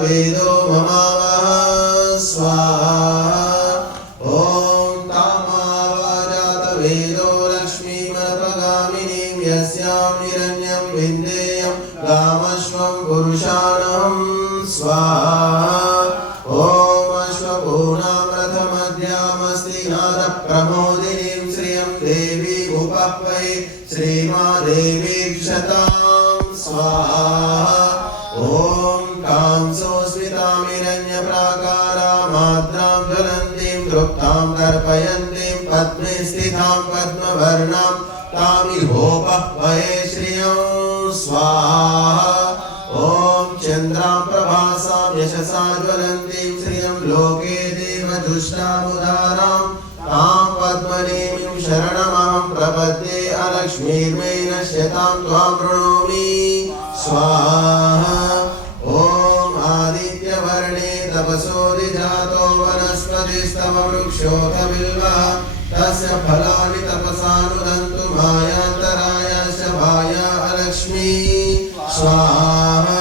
वेदो ममावः स्वाहा ॐ तामावाजात वेदो लक्ष्मीमपगामिनीं यस्यां हिरण्यं विन्देयं गामश्वं पुरुषाणं स्वाहा ॐ अश्वपूर्णां रथमध्यामस्ति नादप्रमोदिनीं श्रियं देवी उपह्वै श्रीमादेवी क्षतां स्वाहा ॐ कांसोस्मितामिरण्यप्राकारामाद्रां ज्वलन्तीं तृप्तां तर्पयन्तीं पद्मे स्थितां पद्मवर्णां तामिहोपह्वये श्रियं स्वाहा ॐ चन्द्रां प्रभासां यशसा ज्वलन्तीं श्रियं लोके देवदुष्टामुदारां तां पद्मनेमिं शरणमहं प्रपद्ये अलक्ष्मीर्मे नश्यतां त्वां प्रणोमि स्वाहा ॐ आदित्यवर्णे तपसोऽधिजातो वनस्पतिस्तव वृक्षोऽथ बिल्वः तस्य फलानि तपसानुदन्तु मायान्तरा